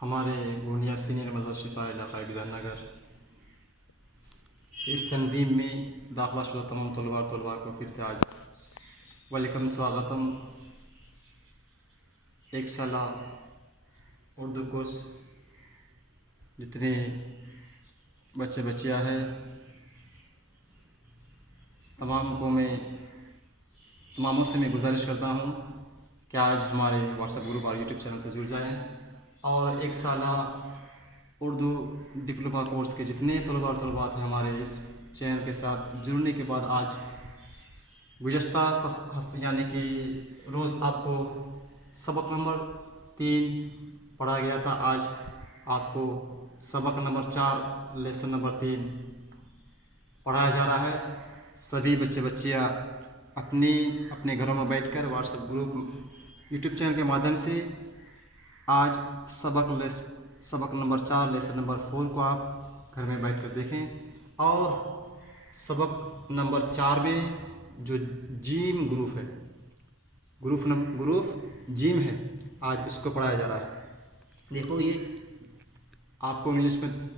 हमारे गोंदिया सीनियर मदरसा शिफा इलाक़ा विधाननगर इस तंजीम में दाखिला शुदा तमाम तलबा को फिर से आज वेलकम स्वागतम। एक साल उर्दू कोर्स जितने बच्चे बच्चियाँ हैं तमामों से मैं गुजारिश करता हूँ कि आज हमारे व्हाट्सएप ग्रुप और यूट्यूब चैनल से जुड़ जाएं और एक साल उर्दू डिप्लोमा कोर्स के जितने तलबा और तलबात हैं हमारे इस चैनल के साथ जुड़ने के बाद आज गुज़श्ता यानी कि रोज़ आपको सबक नंबर 3 पढ़ा गया था। आज आपको सबक नंबर 4 लेसन नंबर 3 पढ़ाया जा रहा है। सभी बच्चे बच्चियाँ अपने घरों में बैठकर व्हाट्सएप ग्रुप यूट्यूब चैनल के माध्यम से आज सबक नंबर 4 लेसन नंबर 4 को आप घर में बैठकर देखें और सबक नंबर 4 में जो जीम ग्रुप है ग्रुप जीम है आज इसको पढ़ाया जा रहा है। देखो ये आपको इंग्लिश में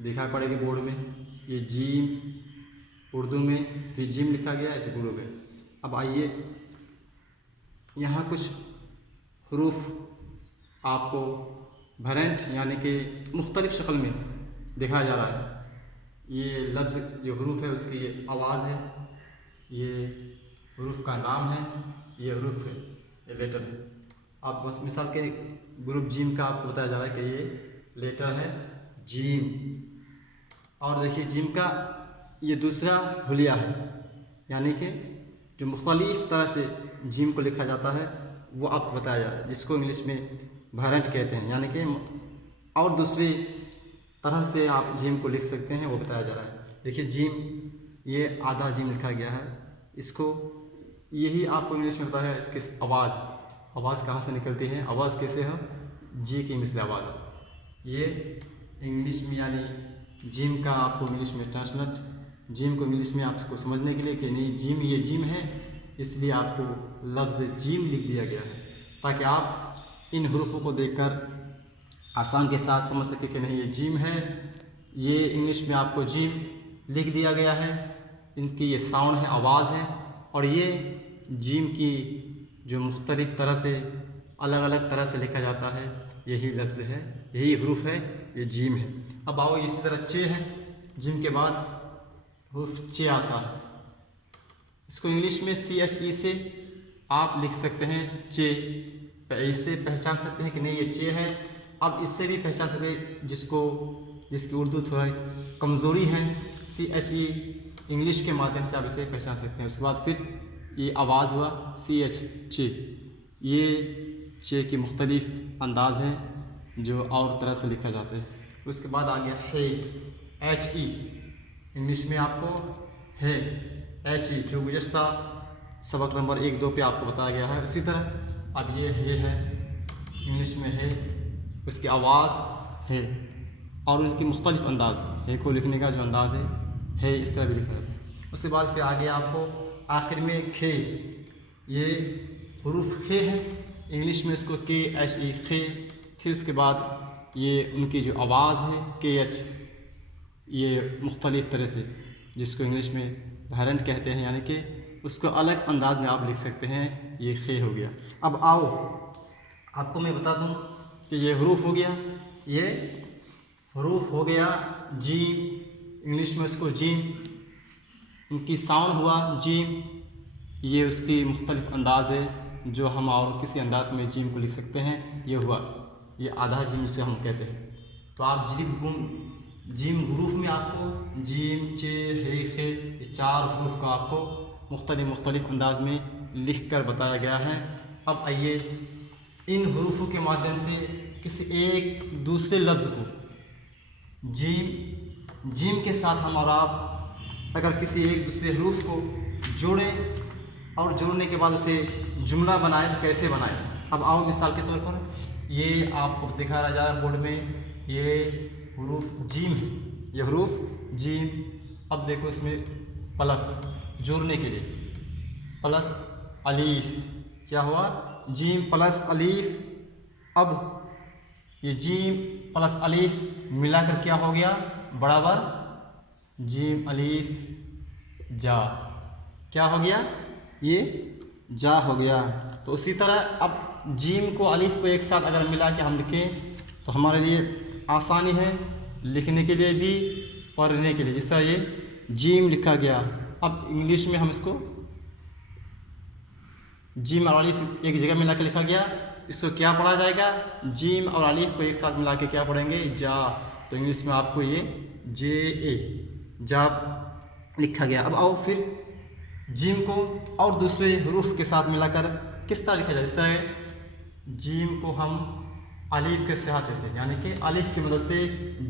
दिखाई पड़ेगी बोर्ड में, ये जीम उर्दू में फिर जिम लिखा गया है इस ग्रुप में। अब आइए यहाँ कुछ हरूफ आपको वेरिएंट यानी कि मुख्तलिफ शक्ल में दिखाया जा रहा है। ये लफ्ज़ जो हरूफ है उसकी ये आवाज़ है, ये हरूफ का नाम है, ये हरूफ है, ये लेटर है। अब बस मिसाल के ग्रुप जिम का आपको बताया जा रहा है कि ये लेटर है जिम। और देखिए जिम का ये दूसरा हुलिया है, यानी कि जो मुख्तलिफ तरह से जिम को लिखा जाता है वो आपको बताया जा रहा है, जिसको इंग्लिश में वेरिएंट कहते हैं, यानी कि और दूसरी तरह से आप जिम को लिख सकते हैं वो बताया जा रहा है। देखिए जिम ये आधा जिम लिखा गया है, इसको यही आपको इंग्लिश में बताया है। इसकी आवाज़ कहाँ से निकलती है, आवाज़ कैसे है, जी की मिसल आवाज़। ये इंग्लिश में यानी जिम का आपको इंग्लिश में ट्रांसलेट जिम को इंग्लिश में आपको समझने के लिए कि नहीं जिम ये जिम है, इसलिए आपको लफ्ज़ जिम लिख दिया गया है ताकि आप इन हरूफों को देखकर आसान के साथ समझ सके कि नहीं ये जिम है। ये इंग्लिश में आपको जिम लिख दिया गया है, इनकी ये साउंड है, आवाज़ है। और ये जिम की जो मुख्तलिफ तरह से अलग अलग तरह से लिखा जाता है यही लफ्ज़ है, यही हरूफ है, ये जिम है। अब आओ इसी तरह चे है, जिम के बाद हरूफ चे आता है, इसको इंग्लिश में CHE से आप लिख सकते हैं चे। इससे पहचान सकते हैं कि नहीं ये चे है। अब इससे भी पहचान सकते हैं जिसकी उर्दू थोड़ा कमज़ोरी है, CHE इंग्लिश के माध्यम से आप इसे पहचान सकते हैं। उसके बाद फिर ये आवाज़ हुआ CH चे। ये चे की मुख्तलिफ अंदाज़ हैं जो और तरह से लिखा जाता है। उसके बाद आ गया है HE, इंग्लिश में आपको है HE जो गुज़श्ता सबक नंबर 1-2 पे आपको बताया गया है। उसी तरह अब ये है इंग्लिश में है, उसकी आवाज़ है और उसकी मुख्तलिफ अंदाज़ है को लिखने का जो अंदाज़ है इस तरह भी लिखा जाता है। उसके बाद फिर आगे आपको आखिर में खे, ये हरूफ खे है, इंग्लिश में इसको KHE खे। फिर उसके बाद ये उनकी जो आवाज़ है KH, ये मुख्तलिफ तरह से जिसको इंग्लिश में वेरिएंट कहते हैं, यानी कि उसको अलग अंदाज में आप लिख सकते हैं। ये खे हो गया। अब आओ आपको मैं बता दूं कि ये हरूफ हो गया, ये हरूफ हो गया जीम, इंग्लिश में उसको जीम, उनकी साउंड हुआ जीम। ये उसकी मुख्तलिफ अंदाज़ है जो हम और किसी अंदाज में जीम को लिख सकते हैं। ये हुआ ये आधा जीम जिसे हम कहते हैं। तो आप जिम हरूफ में आपको जीम चे है खे ये 4 हरूफ का आपको मुख्तलिफ अंदाज में लिख कर बताया गया है। अब आइए इन हरूफों के माध्यम से किसी एक दूसरे लफ्ज़ को जिम के साथ हम और आप अगर किसी एक दूसरे हरूफ को जोड़ें और जोड़ने के बाद उसे जुमला बनाएं, कैसे बनाएं। अब आओ मिसाल के तौर पर ये आपको दिखा रहा जा रहा है बोर्ड में, ये हरूफ जीम है, ये हरूफ जीम। अब देखो इसमें प्लस जोड़ने के लिए प्लस अलीफ क्या हुआ, जीम प्लस अलीफ। अब ये जीम प्लस अलीफ मिलाकर क्या हो गया, बराबर जीम अलीफ जा, क्या हो गया, ये जा हो गया। तो उसी तरह अब जीम को अलीफ को एक साथ अगर मिला के हम लिखें तो हमारे लिए आसानी है, लिखने के लिए भी पढ़ने के लिए। जिस तरह ये जीम लिखा गया, अब इंग्लिश में हम इसको जीम और अलीफ एक जगह मिला के लिखा गया, इसको क्या पढ़ा जाएगा, जीम और अलीफ को एक साथ मिला के क्या पढ़ेंगे, जा। तो इंग्लिश में आपको ये जे ए जा लिखा गया। अब आओ फिर जीम को और दूसरे हरूफ के साथ मिलाकर किस तरह लिखा जाए। इस तरह जीम को हम अलीफ के सहायते से, यानी कि अलीफ की मदद से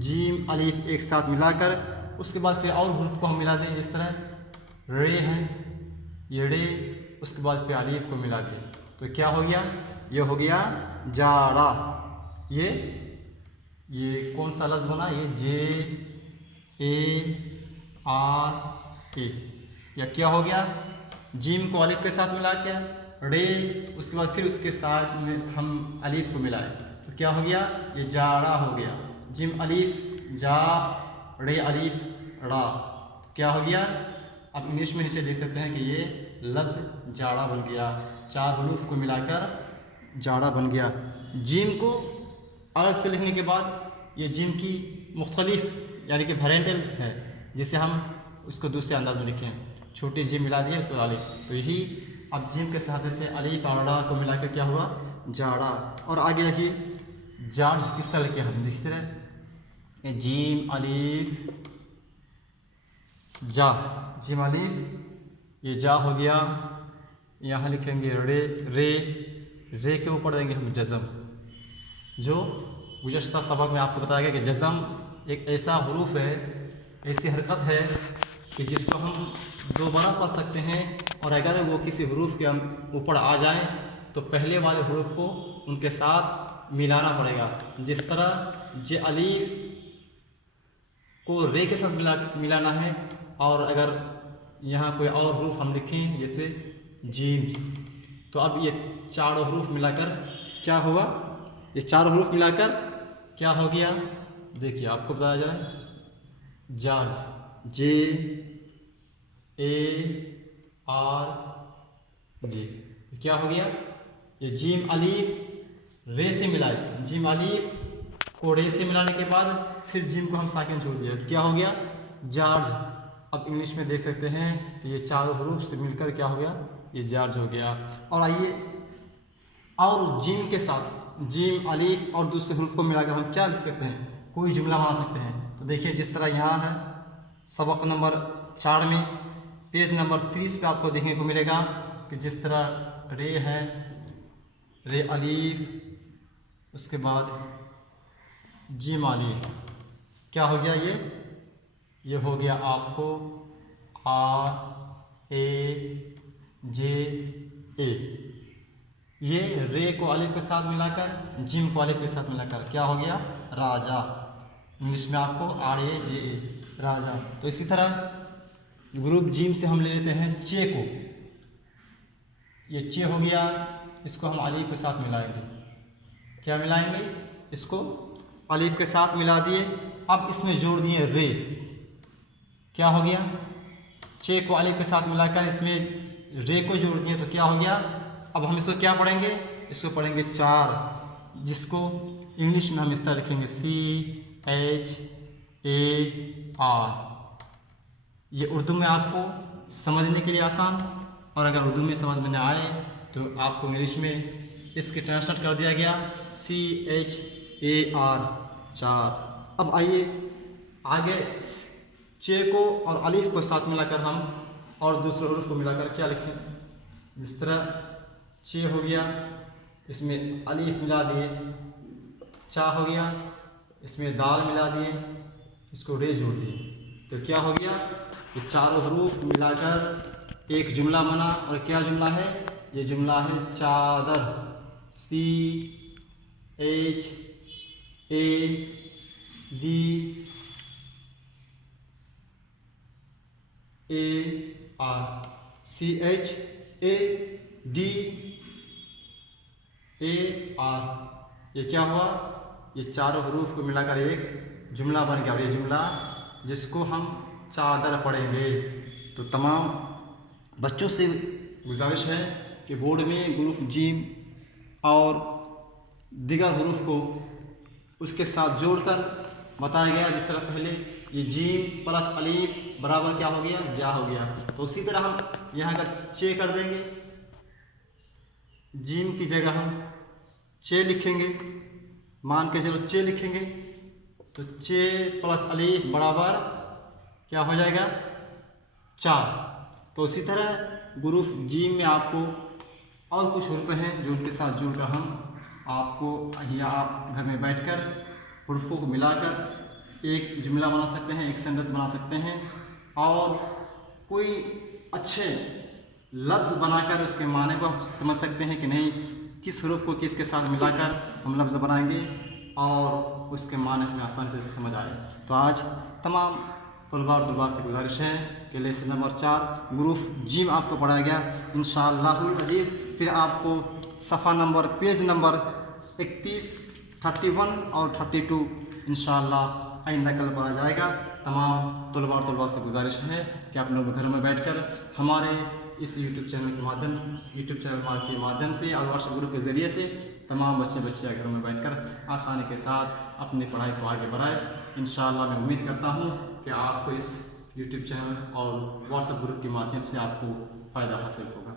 जीम अलीफ एक साथ मिलाकर उसके बाद फिर और हरूफ को हम मिला दें। जिस तरह रे है, ये रे, उसके बाद फिर अलीफ को मिला दें तो क्या हो गया, ये हो गया जाड़ा। ये कौन सा लफ्ज़ बना, ये जे ए आर ए, या क्या हो गया, जीम को अलीफ के साथ मिला के रे, उसके बाद फिर उसके साथ में हम अलीफ को मिलाए तो क्या हो गया, ये जाड़ा हो गया। जिम अलीफ जा, रे अलीफ रा, तो क्या हो गया। अब इंग्लिश में नीचे देख सकते हैं कि ये लफ्ज़ जाड़ा बन गया, चार हरूफ को मिलाकर जाड़ा बन गया। जिम को अलग से लिखने के बाद ये जिम की मुख्तलिफ यानी कि वेरिएंटल है, जिसे हम उसको दूसरे अंदाज में लिखें, छोटी जिम मिला दिया उसको अलीफ, तो यही अब जिम के सहायते से अलीफ और रा को मिलाकर क्या हुआ, जाड़ा। और आगे देखिए जार्ज किस तरह लिखे हम, जिस तरह जीम अलीफ जा, जिम अलीफ ये जा हो गया। यहाँ लिखेंगे रे, रे के ऊपर देंगे हम जज़म, जो गुज़श्ता सबक में आपको बताया गया कि जज़म एक ऐसा हरूफ है, ऐसी हरकत है कि जिसको हम दोबारा पढ़ सकते हैं, और अगर वो किसी हरूफ के ऊपर आ जाए तो पहले वाले हरूफ को उनके साथ मिलाना पड़ेगा। जिस तरह जे अलीफ को रे के साथ मिलाना है, और अगर यहाँ कोई और हरूफ हम लिखें जैसे जीम, तो अब ये चारों हरूफ मिलाकर क्या हुआ, ये चारों हरूफ मिलाकर क्या हो गया, देखिए आपको बताया जा रहा है, George, J A R J, क्या हो गया, ये जीम अलीफ रे से मिलाए, जिम अलीफ को रे से मिलाने के बाद फिर जिम को हम साकिन छोड़ दिया, क्या हो गया, जार्ज। अब इंग्लिश में देख सकते हैं कि ये चारों हरूफ से मिलकर क्या हो गया, ये जार्ज हो गया। और आइए और जिम के साथ जिम अलीफ और दूसरे हरूफ को मिलाकर हम क्या लिख सकते हैं, कोई जुमला बना सकते हैं। तो देखिए जिस तरह यहाँ है सबक नंबर 4 में पेज नंबर 30 पे आपको देखने को मिलेगा कि जिस तरह रे है, रे अलीफ, उसके बाद जिम अलीफ, क्या हो गया, ये हो गया आपको आर ए जे ए। ये रे को अलीफ के साथ मिलाकर जिम को अलीफ के साथ मिलाकर क्या हो गया, राजा। इंग्लिश में आपको आर ए जे ए, राजा। तो इसी तरह ग्रुप जिम से हम ले लेते हैं चे को, ये चे हो गया, इसको हम अलीफ के साथ मिलाएंगे, क्या मिलाएंगे, इसको अलीफ के साथ मिला दिए। अब इसमें जोड़ दिए रे, क्या हो गया, चे को अलीफ के साथ मिलाकर इसमें रे को जोड़ दिए तो क्या हो गया। अब हम इसको क्या पढ़ेंगे, इसको पढ़ेंगे चार, जिसको इंग्लिश में हम इस तरह लिखेंगे CHAR। ये उर्दू में आपको समझने के लिए आसान, और अगर उर्दू में समझ में न आए तो आपको इंग्लिश में इसके ट्रांसलेट कर दिया गया CHAR, चार। अब आइए आगे चे को और अलीफ को साथ मिलाकर हम और दूसरे हरूफ को मिलाकर क्या लिखें। जिस तरह चे हो गया, इसमें अलीफ मिला दिए, चा हो गया, इसमें दाल मिला दिए, इसको रे जोड़ दिए, तो क्या हो गया, ये चारों हरूफ मिलाकर एक जुमला बना। और क्या जुमला है, ये जुमला है चादर, CHADAR। ये क्या हुआ, ये चारों हरूफ को मिलाकर एक जुमला बन गया, और ये जुमला जिसको हम चादर पढ़ेंगे। तो तमाम बच्चों से गुजारिश है कि बोर्ड में हुरूफ जीम और दीगर हुरूफ को उसके साथ जोड़कर बताया गया। जिस तरह पहले ये जीम प्लस अलीफ बराबर क्या हो गया, जा हो गया। तो उसी तरह हम यहाँ अगर चे कर देंगे, जीम की जगह हम चे लिखेंगे, मान के चलो चे लिखेंगे, तो चे प्लस अलीफ बराबर क्या हो जाएगा, चार। तो इसी तरह हुरूफ जीम में आपको और कुछ हुरूफ हैं जो उनके साथ जुड़कर हम आपको या आप घर में बैठकर हुरूफों को मिलाकर एक जुमला बना सकते हैं, एक सेंटेंस बना सकते हैं, और कोई अच्छे लफ्ज़ बनाकर उसके माने को आप समझ सकते हैं कि नहीं, किस हुरूफ को किसके साथ मिलाकर हम लफ्ज़ बनाएंगे और उसके माने हमें आसानी से समझ आए। तो आज तमाम तलबा और तलबा से गुजारिश है कि लेसन नंबर 4 हुरूफ जीम आपको पढ़ाया गया इंशाअल्लाहुल अजीज़। फिर आपको सफ़ा नंबर पेज नंबर 31, 31 और 32 इंशाअल्लाह आइंदा कल पढ़ा जाएगा। तमाम तलबा और तलबा से गुजारिश है कि आप लोग घरों में बैठकर हमारे इस यूट्यूब चैनल के माध्यम से और व्हाट्सएप ग्रुप के ज़रिए से तमाम बच्चे घरों में बैठकर आसानी के साथ अपनी पढ़ाई को आगे बढ़ाएं। इंशाअल्लाह मैं उम्मीद करता हूँ कि आपको इस यूट्यूब चैनल और व्हाट्सएप ग्रुप के माध्यम से आपको फ़ायदा हासिल होगा।